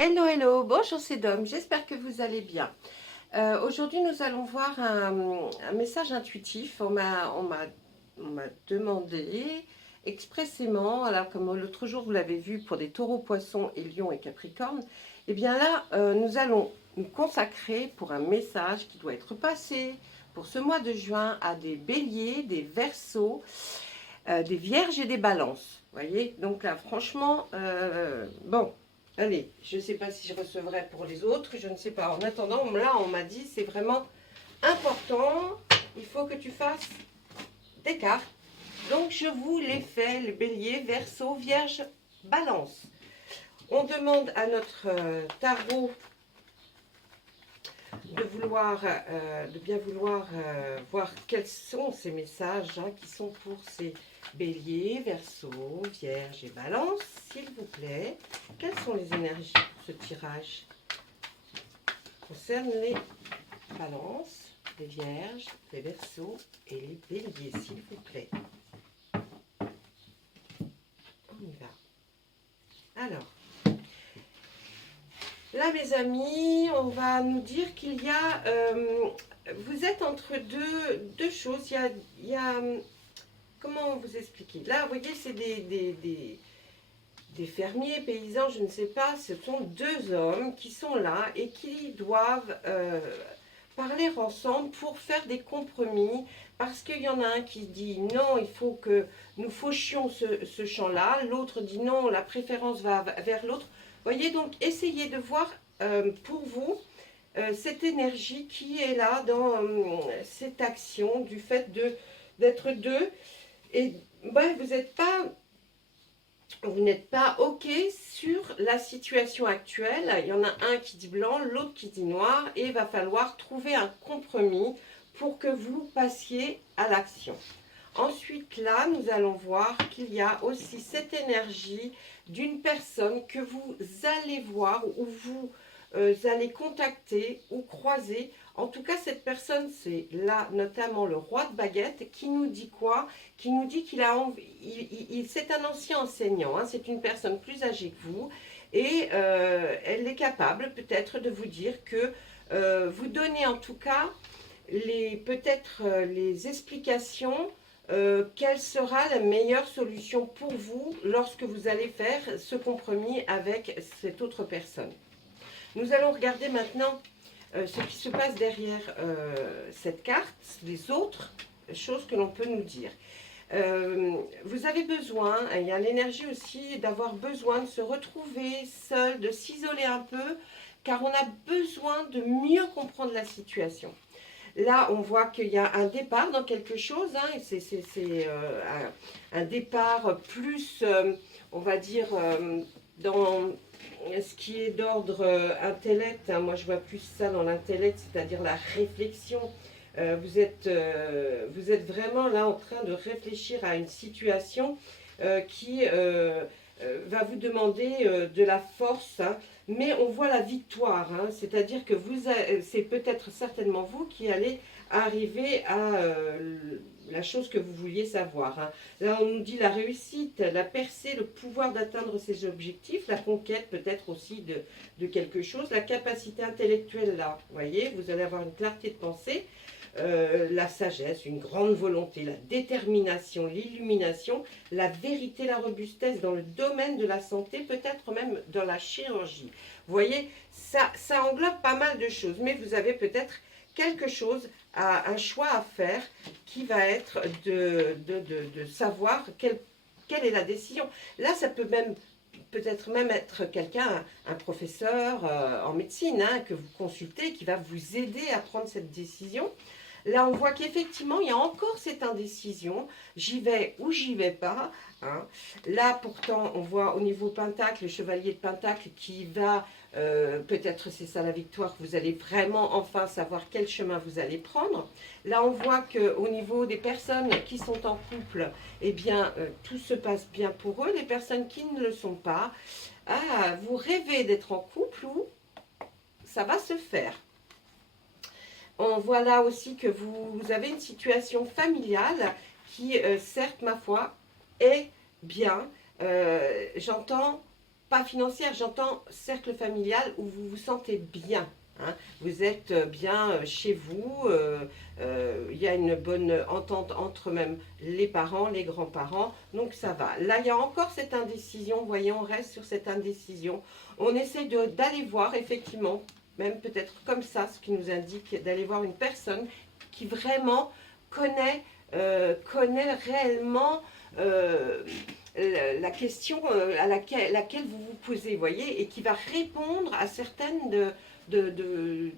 Hello, hello, bonjour c'est Dom, j'espère que vous allez bien. Aujourd'hui nous allons voir un message intuitif. On m'a demandé expressément, alors comme l'autre jour vous l'avez vu pour des taureaux, poissons et lions et capricornes, et bien là nous allons nous consacrer pour un message qui doit être passé pour ce mois de juin à des béliers, des verseaux, des vierges et des balances. Vous voyez, donc là franchement, bon. Allez, je ne sais pas si je recevrai pour les autres, je ne sais pas. En attendant, là, on m'a dit, c'est vraiment important, il faut que tu fasses des cartes. Donc, je vous les fais, le bélier, verseau, vierge, balance. On demande à notre tarot de bien vouloir voir quels sont ces messages qui sont pour ces béliers, verseaux, vierges et balance, s'il vous plaît. Quelles sont les énergies pour ce tirage concerne les balances, les vierges, les verseaux et les béliers, s'il vous plaît. On y va. Alors, là, mes amis, on va nous dire qu'il y a... vous êtes entre deux choses. Il y a comment vous expliquer? Là, vous voyez, c'est des fermiers, paysans, je ne sais pas. Ce sont deux hommes qui sont là et qui doivent parler ensemble pour faire des compromis. Parce qu'il y en a un qui dit non, il faut que nous fauchions ce champ-là. L'autre dit non, la préférence va vers l'autre. Voyez, donc essayez de voir pour vous cette énergie qui est là dans cette action du fait d'être deux. Et ben, vous n'êtes pas OK sur la situation actuelle. Il y en a un qui dit blanc, l'autre qui dit noir, et il va falloir trouver un compromis pour que vous passiez à l'action. Ensuite, là, nous allons voir qu'il y a aussi cette énergie d'une personne que vous allez voir ou vous allez contacter ou croiser. En tout cas, cette personne, c'est là notamment le roi de baguette qui nous dit quoi? Qui nous dit qu'il a envie, c'est un ancien enseignant, c'est une personne plus âgée que vous et elle est capable peut-être de vous dire que vous donnez en tout cas peut-être les explications. Quelle sera la meilleure solution pour vous lorsque vous allez faire ce compromis avec cette autre personne? Nous allons regarder maintenant ce qui se passe derrière cette carte, les autres choses que l'on peut nous dire. Vous avez besoin, il y a l'énergie aussi d'avoir besoin de se retrouver seul, de s'isoler un peu, car on a besoin de mieux comprendre la situation. Là, on voit qu'il y a un départ dans quelque chose, c'est un départ plus, on va dire, dans ce qui est d'ordre intellect. Moi, je vois plus ça dans l'intellect, c'est-à-dire la réflexion. Vous êtes vraiment là en train de réfléchir à une situation qui va vous demander de la force, mais on voit la victoire, c'est-à-dire que c'est peut-être certainement vous qui allez arriver à la chose que vous vouliez savoir. Là, on nous dit la réussite, la percée, le pouvoir d'atteindre ses objectifs, la conquête peut-être aussi de quelque chose, la capacité intellectuelle là, vous voyez, vous allez avoir une clarté de pensée. La sagesse, une grande volonté, la détermination, l'illumination, la vérité, la robustesse dans le domaine de la santé, peut-être même dans la chirurgie. Vous voyez, ça englobe pas mal de choses, mais vous avez peut-être quelque chose, un choix à faire qui va être de savoir quelle est la décision. Là, ça peut même peut-être même être quelqu'un, un professeur en médecine, que vous consultez, qui va vous aider à prendre cette décision. Là, on voit qu'effectivement, il y a encore cette indécision. J'y vais ou j'y vais pas. Là, pourtant, on voit au niveau pentacle, le chevalier de pentacle qui va, peut-être c'est ça la victoire, vous allez vraiment enfin savoir quel chemin vous allez prendre. Là, on voit qu'au niveau des personnes qui sont en couple, eh bien, tout se passe bien pour eux. Les personnes qui ne le sont pas, vous rêvez d'être en couple ou ça va se faire. On voit là aussi que vous avez une situation familiale qui, certes, ma foi, est bien. J'entends pas financière, j'entends cercle familial où vous vous sentez bien. Hein. Vous êtes bien chez vous, il y a une bonne entente entre même les parents, les grands-parents, donc ça va. Là, il y a encore cette indécision, vous voyez, on reste sur cette indécision. On essaie d'aller voir, effectivement, même peut-être comme ça, ce qui nous indique d'aller voir une personne qui vraiment connaît, connaît réellement la question à laquelle vous vous posez, vous voyez, et qui va répondre à certaines de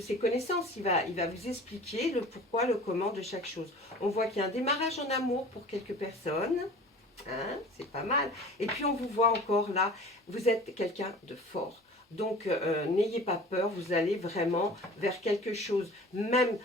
ses connaissances. Il va vous expliquer le pourquoi, le comment de chaque chose. On voit qu'il y a un démarrage en amour pour quelques personnes. Hein, c'est pas mal. Et puis on vous voit encore là, vous êtes quelqu'un de fort. Donc n'ayez pas peur, vous allez vraiment vers quelque chose. Même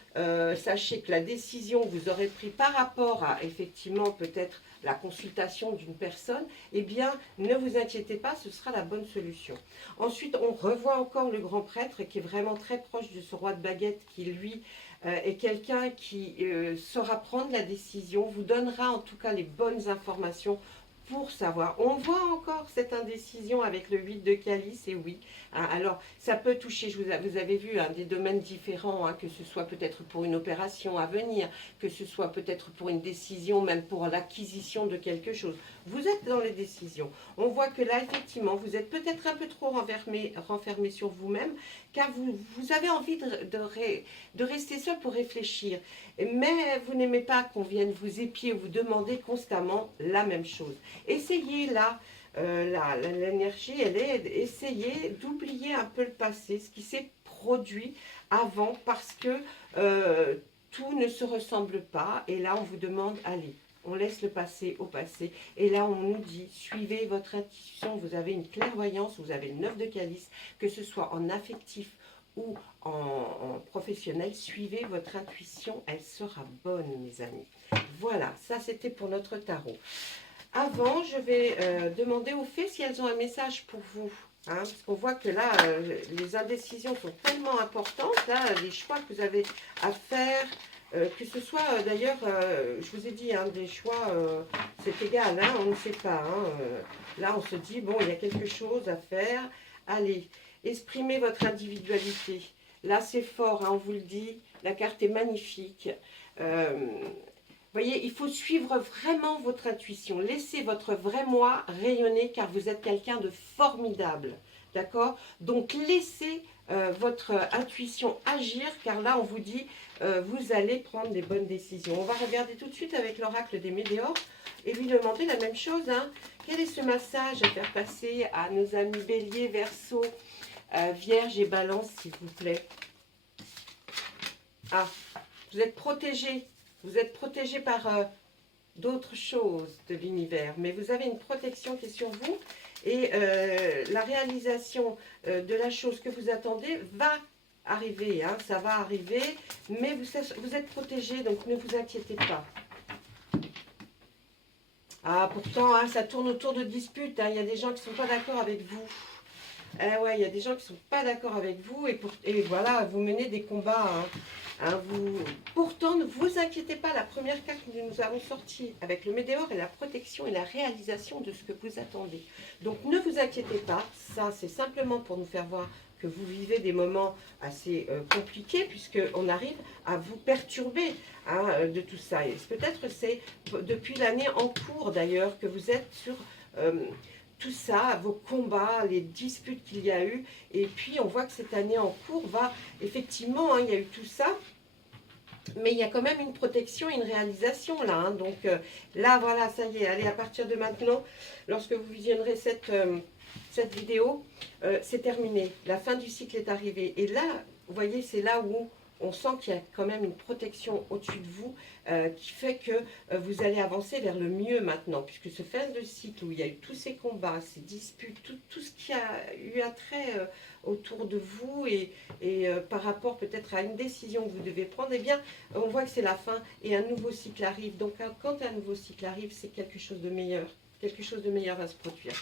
sachez que la décision que vous aurez prise par rapport à effectivement peut-être la consultation d'une personne, eh bien ne vous inquiétez pas, ce sera la bonne solution. Ensuite, on revoit encore le grand prêtre qui est vraiment très proche de ce roi de baguette qui lui est quelqu'un qui saura prendre la décision, vous donnera en tout cas les bonnes informations pour savoir. On voit encore cette indécision avec le 8 de calice, et oui. Hein, alors, ça peut toucher, vous avez vu, hein, des domaines différents, hein, que ce soit peut-être pour une opération à venir, que ce soit peut-être pour une décision, même pour l'acquisition de quelque chose. Vous êtes dans les décisions. On voit que là, effectivement, vous êtes peut-être un peu trop renfermé sur vous-même, car vous avez envie de rester seul pour réfléchir. Mais vous n'aimez pas qu'on vienne vous épier ou vous demander constamment la même chose. Essayez là, l'énergie, elle est essayer d'oublier un peu le passé, ce qui s'est produit avant, parce que tout ne se ressemble pas. Et là, on vous demande, allez, on laisse le passé au passé. Et là, on nous dit, suivez votre intuition. Vous avez une clairvoyance, vous avez le 9 de calice, que ce soit en affectif ou en professionnel, suivez votre intuition, elle sera bonne, mes amis. Voilà, ça c'était pour notre tarot. Avant, je vais demander aux fées si elles ont un message pour vous. Hein, parce qu'on voit que là, les indécisions sont tellement importantes, là, les choix que vous avez à faire, que ce soit d'ailleurs, je vous ai dit, hein, des choix, c'est égal, hein, on ne sait pas. Hein, là, on se dit, bon, il y a quelque chose à faire, allez. Exprimez votre individualité. Là, c'est fort, hein, on vous le dit. La carte est magnifique. Voyez, il faut suivre vraiment votre intuition. Laissez votre vrai moi rayonner, car vous êtes quelqu'un de formidable. D'accord? Donc, laissez votre intuition agir, car là, on vous dit, vous allez prendre des bonnes décisions. On va regarder tout de suite avec l'oracle des Météores et lui demander la même chose. Hein. Quel est ce massage à faire passer à nos amis Bélier, Verseau, Vierge et Balance, s'il vous plaît? Ah, vous êtes protégés. Vous êtes protégés par d'autres choses de l'univers. Mais vous avez une protection qui est sur vous. Et la réalisation de la chose que vous attendez va arriver. Hein, ça va arriver. Mais vous êtes protégés, donc ne vous inquiétez pas. Ah, pourtant, hein, ça tourne autour de disputes. Hein, il y a des gens qui ne sont pas d'accord avec vous. Ouais, il y a des gens qui ne sont pas d'accord avec vous et voilà, vous menez des combats. Hein, pourtant, ne vous inquiétez pas, la première carte que nous avons sortie avec le Météore est la protection et la réalisation de ce que vous attendez. Donc ne vous inquiétez pas, ça c'est simplement pour nous faire voir que vous vivez des moments assez compliqués puisqu'on arrive à vous perturber hein, de tout ça. Et peut-être c'est depuis l'année en cours d'ailleurs que vous êtes sur... tout ça, vos combats, les disputes qu'il y a eu. Et puis, on voit que cette année en cours va, effectivement, hein, il y a eu tout ça. Mais il y a quand même une protection et une réalisation là. Hein. Donc là, voilà, ça y est. Allez, à partir de maintenant, lorsque vous visionnerez cette vidéo, c'est terminé. La fin du cycle est arrivée. Et là, vous voyez, c'est là où on sent qu'il y a quand même une protection au-dessus de vous qui fait que vous allez avancer vers le mieux maintenant. Puisque ce phase de cycle où il y a eu tous ces combats, ces disputes, tout ce qui a eu attrait autour de vous et par rapport peut-être à une décision que vous devez prendre, eh bien, on voit que c'est la fin et un nouveau cycle arrive. Donc, quand un nouveau cycle arrive, c'est quelque chose de meilleur. Quelque chose de meilleur va se produire.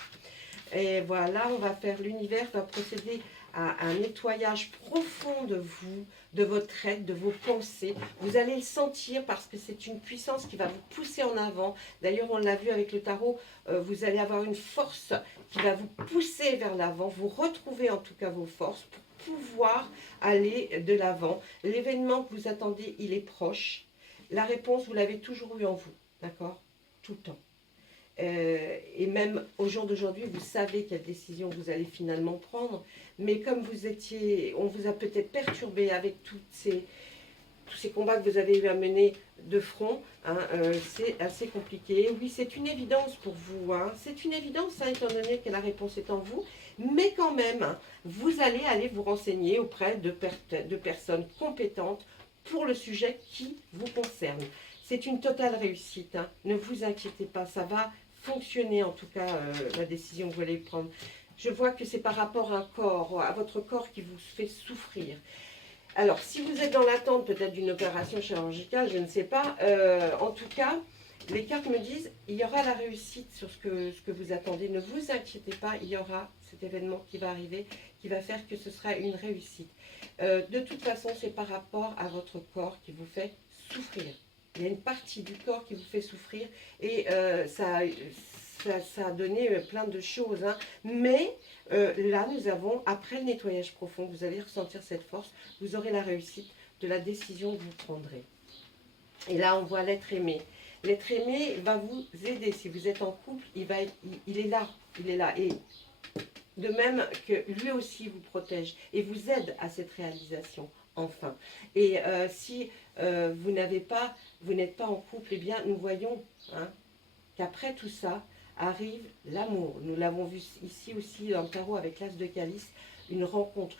Et voilà, on va faire l'univers, va procéder à un nettoyage profond de vous, de votre être, de vos pensées. Vous allez le sentir parce que c'est une puissance qui va vous pousser en avant. D'ailleurs, on l'a vu avec le tarot, vous allez avoir une force qui va vous pousser vers l'avant, vous retrouver en tout cas vos forces pour pouvoir aller de l'avant. L'événement que vous attendez, il est proche. La réponse, vous l'avez toujours eu en vous, d'accord? Tout le temps. Et même au jour d'aujourd'hui, vous savez quelle décision vous allez finalement prendre, mais comme vous étiez, on vous a peut-être perturbé avec tous ces combats que vous avez eu à mener de front, hein, c'est assez compliqué. Oui, c'est une évidence pour vous, hein, c'est une évidence, hein, étant donné que la réponse est en vous, mais quand même, hein, vous allez aller vous renseigner auprès de personnes compétentes pour le sujet qui vous concerne. C'est une totale réussite, hein. Ne vous inquiétez pas, ça va fonctionner en tout cas, la décision que vous allez prendre. Je vois que c'est par rapport à un corps, à votre corps qui vous fait souffrir. Alors, si vous êtes dans l'attente peut-être d'une opération chirurgicale, je ne sais pas, en tout cas, les cartes me disent, il y aura la réussite sur ce que vous attendez. Ne vous inquiétez pas, il y aura cet événement qui va arriver, qui va faire que ce sera une réussite. De toute façon, c'est par rapport à votre corps qui vous fait souffrir. Il y a une partie du corps qui vous fait souffrir et ça a donné plein de choses. Hein. Mais là, nous avons, après le nettoyage profond, vous allez ressentir cette force, vous aurez la réussite de la décision que vous prendrez. Et là, on voit l'être aimé. L'être aimé va vous aider. Si vous êtes en couple, il est là. Il est là. Et de même que lui aussi vous protège et vous aide à cette réalisation, enfin. Et si vous n'êtes pas en couple, eh bien, nous voyons, hein, qu'après tout ça arrive l'amour. Nous l'avons vu ici aussi dans le tarot avec l'As de Calice, une rencontre,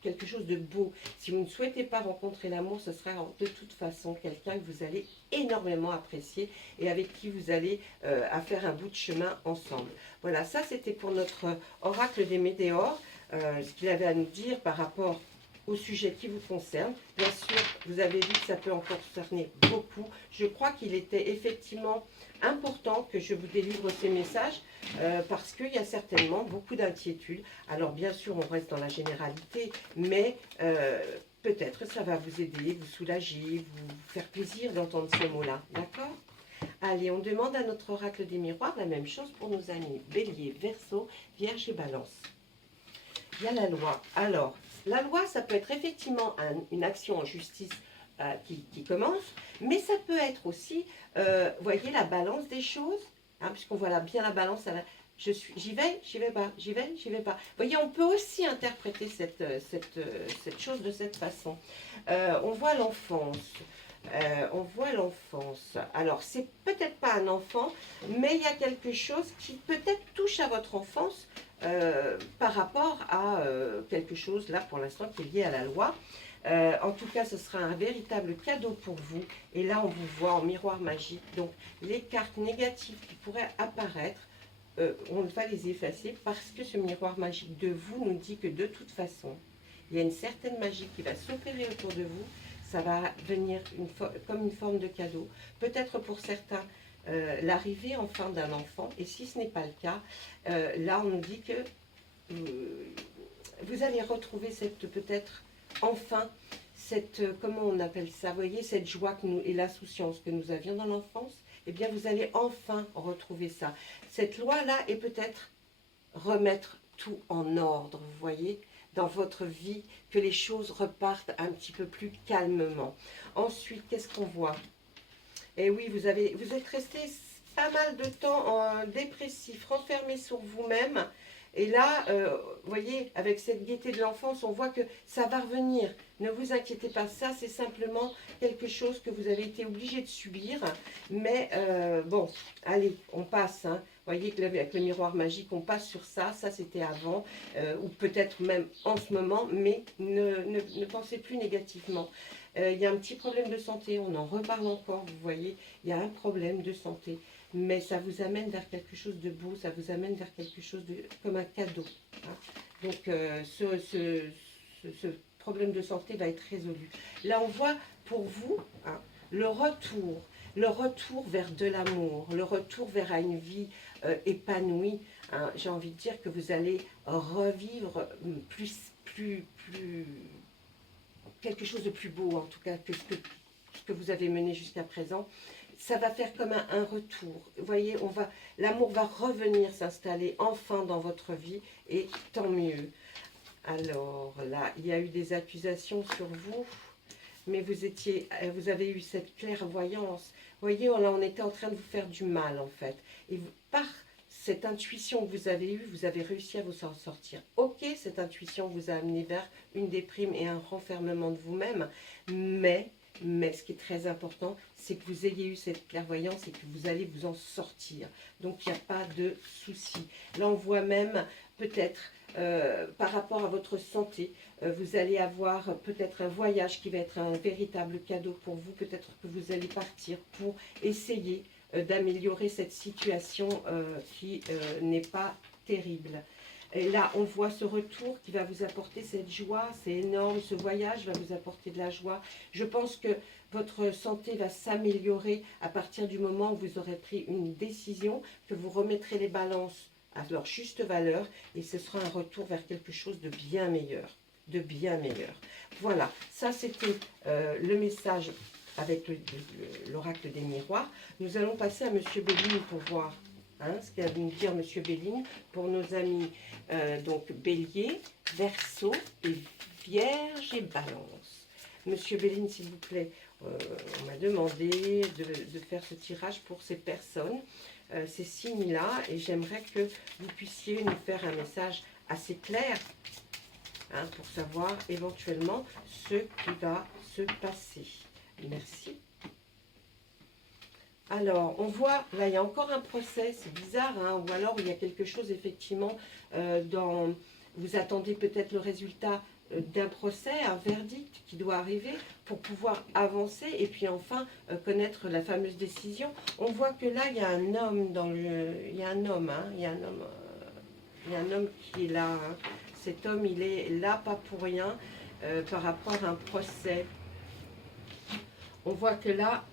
quelque chose de beau. Si vous ne souhaitez pas rencontrer l'amour, ce sera de toute façon quelqu'un que vous allez énormément apprécier et avec qui vous allez à faire un bout de chemin ensemble. Voilà, ça c'était pour notre oracle des météores, ce qu'il avait à nous dire par rapport au sujet qui vous concerne. Bien sûr, vous avez vu que ça peut encore concerner beaucoup. Je crois qu'il était effectivement important que je vous délivre ces messages parce qu'il y a certainement beaucoup d'inquiétudes. Alors bien sûr, on reste dans la généralité, mais peut-être ça va vous aider, vous soulager, vous faire plaisir d'entendre ces mots-là. D'accord ? Allez, on demande à notre oracle des miroirs la même chose pour nos amis Bélier, Verseau, Vierge et Balance. Il y a la loi. Alors, la loi, ça peut être effectivement une action en justice qui commence, mais ça peut être aussi, voyez, la balance des choses, hein, puisqu'on voit là bien la balance, j'y vais pas, j'y vais pas. Voyez, on peut aussi interpréter cette chose de cette façon. On voit l'enfance. Alors, c'est peut-être pas un enfant, mais il y a quelque chose qui peut-être touche à votre enfance par rapport à quelque chose, là, pour l'instant, qui est lié à la loi. En tout cas, ce sera un véritable cadeau pour vous. Et là, on vous voit en miroir magique. Donc, les cartes négatives qui pourraient apparaître, on va les effacer parce que ce miroir magique de vous nous dit que de toute façon, il y a une certaine magie qui va s'opérer autour de vous. Ça va venir comme une forme de cadeau. Peut-être pour certains, l'arrivée enfin d'un enfant. Et si ce n'est pas le cas, là, on nous dit que vous allez retrouver peut-être enfin comment on appelle ça, vous voyez, cette joie et l'insouciance que nous avions dans l'enfance, eh bien vous allez enfin retrouver ça. Cette loi-là est peut-être remettre tout en ordre, vous voyez, dans votre vie, que les choses repartent un petit peu plus calmement. Ensuite, qu'est-ce qu'on voit? Eh oui, vous êtes resté pas mal de temps dépressif, renfermé sur vous-même. Et là, vous voyez, avec cette gaieté de l'enfance, on voit que ça va revenir. Ne vous inquiétez pas, ça c'est simplement quelque chose que vous avez été obligé de subir. Mais bon, allez, on passe. Hein. Vous voyez qu'avec le miroir magique, on passe sur ça. Ça c'était avant, ou peut-être même en ce moment, mais ne pensez plus négativement. Il y a un petit problème de santé, on en reparle encore, vous voyez, il y a un problème de santé. Mais ça vous amène vers quelque chose de beau, ça vous amène vers quelque chose comme un cadeau. Hein. Donc ce problème de santé va être résolu. Là on voit pour vous hein, le retour vers de l'amour, le retour vers une vie épanouie. Hein. J'ai envie de dire que vous allez revivre quelque chose de plus beau, en tout cas, que ce que vous avez mené jusqu'à présent. Ça va faire comme un retour. Vous voyez, l'amour va revenir s'installer enfin dans votre vie, et tant mieux. Alors là, il y a eu des accusations sur vous, mais vous avez eu cette clairvoyance. Vous voyez, là, on était en train de vous faire du mal, en fait. Et par cette intuition que vous avez eue, vous avez réussi à vous en sortir. Ok, cette intuition vous a amené vers une déprime et un renfermement de vous-même, mais ce qui est très important, c'est que vous ayez eu cette clairvoyance et que vous allez vous en sortir. Donc, il n'y a pas de souci. Là, on voit même peut-être par rapport à votre santé, vous allez avoir peut-être un voyage qui va être un véritable cadeau pour vous. Peut-être que vous allez partir pour essayer d'améliorer cette situation qui n'est pas terrible. Et là, on voit ce retour qui va vous apporter cette joie, c'est énorme, ce voyage va vous apporter de la joie. Je pense que votre santé va s'améliorer à partir du moment où vous aurez pris une décision, que vous remettrez les balances à leur juste valeur, et ce sera un retour vers quelque chose de bien meilleur. De bien meilleur. Voilà, ça c'était le message avec l'oracle des miroirs. Nous allons passer à Monsieur Béline pour voir ce qu'a à nous dire Monsieur Béline pour nos amis donc Bélier, Verseau et Vierge et Balance. Monsieur Béline, s'il vous plaît, on m'a demandé de faire ce tirage pour ces personnes, ces signes-là, et j'aimerais que vous puissiez nous faire un message assez clair pour savoir éventuellement ce qui va se passer. Merci. Alors, on voit, là, il y a encore un procès, c'est bizarre, ou alors il y a quelque chose, effectivement, vous attendez peut-être le résultat d'un procès, un verdict qui doit arriver pour pouvoir avancer et puis enfin connaître la fameuse décision. On voit que là, il y a un homme il y a un homme, il y a un homme qui est là. Cet homme, il est là pas pour rien par rapport à un procès. On voit que là...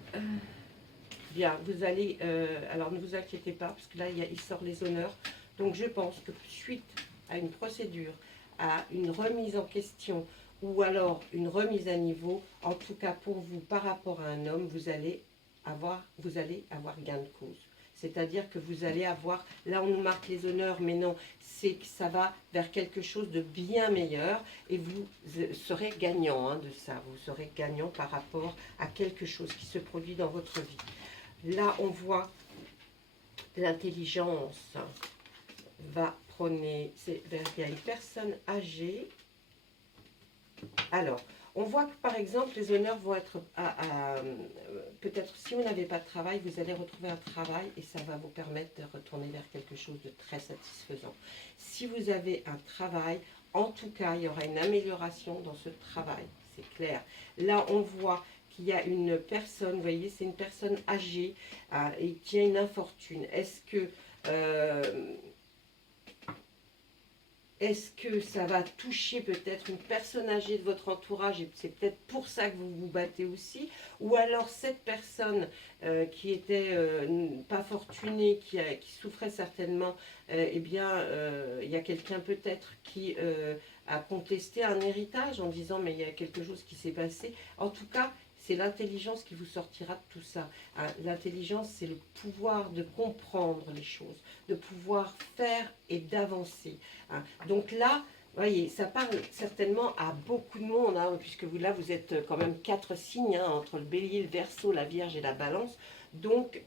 bien, vous allez, alors ne vous inquiétez pas, parce que là, il sort les honneurs. Donc, je pense que suite à une procédure, à une remise en question, ou alors une remise à niveau, en tout cas pour vous, par rapport à un homme, vous allez avoir gain de cause. C'est-à-dire que vous allez avoir, là on nous marque les honneurs, mais non, c'est que ça va vers quelque chose de bien meilleur, et vous serez gagnant de ça, vous serez gagnant par rapport à quelque chose qui se produit dans votre vie. Là, on voit l'intelligence va prôner, il y a une personne âgée. Alors, on voit que par exemple, les honneurs vont être peut-être si vous n'avez pas de travail, vous allez retrouver un travail et ça va vous permettre de retourner vers quelque chose de très satisfaisant. Si vous avez un travail, en tout cas, il y aura une amélioration dans ce travail, c'est clair. Là, on voit qu'il y a une personne, vous voyez, c'est une personne âgée et qui a une infortune. Est-ce que ça va toucher peut-être une personne âgée de votre entourage et c'est peut-être pour ça que vous vous battez aussi? Ou alors cette personne qui était pas fortunée, qui souffrait certainement, il y a quelqu'un peut-être qui a contesté un héritage en disant mais il y a quelque chose qui s'est passé. En tout cas, c'est l'intelligence qui vous sortira de tout ça. L'intelligence, c'est le pouvoir de comprendre les choses, de pouvoir faire et d'avancer. Donc là, vous voyez, ça parle certainement à beaucoup de monde, puisque vous êtes quand même 4 signes, entre le bélier, le verseau, la vierge et la balance. Donc,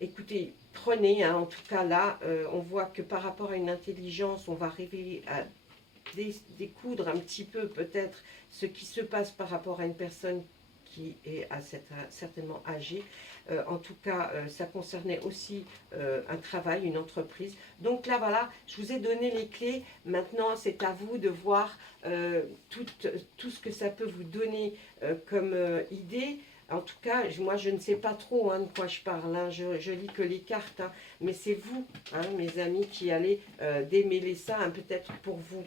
écoutez, prenez, en tout cas là, on voit que par rapport à une intelligence, on va arriver à découdre un petit peu peut-être ce qui se passe par rapport à une personne qui est certainement âgée. En tout cas, ça concernait aussi un travail, une entreprise. Donc là, voilà, je vous ai donné les clés. Maintenant, c'est à vous de voir tout ce que ça peut vous donner comme idée. En tout cas, moi, je ne sais pas trop de quoi je parle. Je lis que les cartes. Mais c'est vous, mes amis, qui allez démêler ça, peut-être pour vous.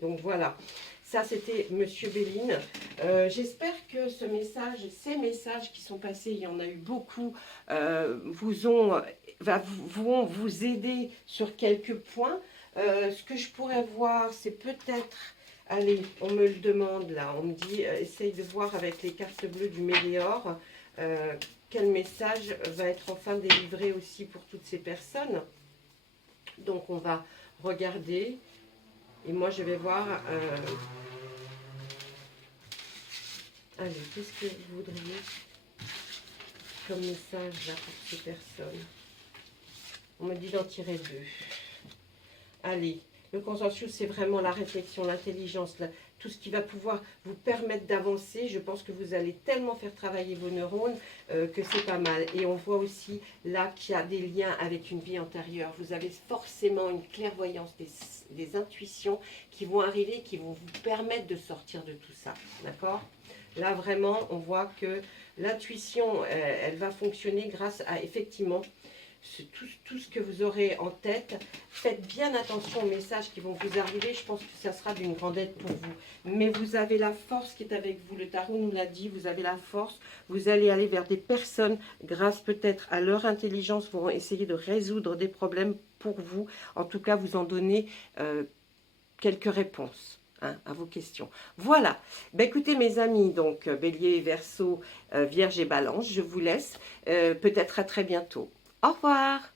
Donc voilà. Ça, c'était Monsieur Béline. J'espère que ces messages qui sont passés, il y en a eu beaucoup, vont vous aider sur quelques points. Ce que je pourrais voir, c'est peut-être Allez, on me le demande là, on me dit, essaye de voir avec les cartes bleues du Méléor, quel message va être enfin délivré aussi pour toutes ces personnes. Donc on va regarder, et moi je vais voir, allez, qu'est-ce que vous voudriez comme message là pour ces personnes? On me dit d'en tirer deux. Allez. Le consensus, c'est vraiment la réflexion, l'intelligence, tout ce qui va pouvoir vous permettre d'avancer. Je pense que vous allez tellement faire travailler vos neurones que c'est pas mal. Et on voit aussi là qu'il y a des liens avec une vie antérieure. Vous avez forcément une clairvoyance, des intuitions qui vont arriver, qui vont vous permettre de sortir de tout ça. D'accord ? Là, vraiment, on voit que l'intuition, elle va fonctionner grâce à, effectivement, tout ce que vous aurez en tête. Faites bien attention aux messages qui vont vous arriver. Je pense que ça sera d'une grande aide pour vous. Mais vous avez la force qui est avec vous. Le tarot nous l'a dit, vous avez la force. Vous allez aller vers des personnes, grâce peut-être à leur intelligence, vont essayer de résoudre des problèmes pour vous. En tout cas, vous en donner quelques réponses. À vos questions. Voilà. Ben, écoutez mes amis, donc Bélier, Verseau, Vierge et Balance, je vous laisse. Peut-être à très bientôt. Au revoir.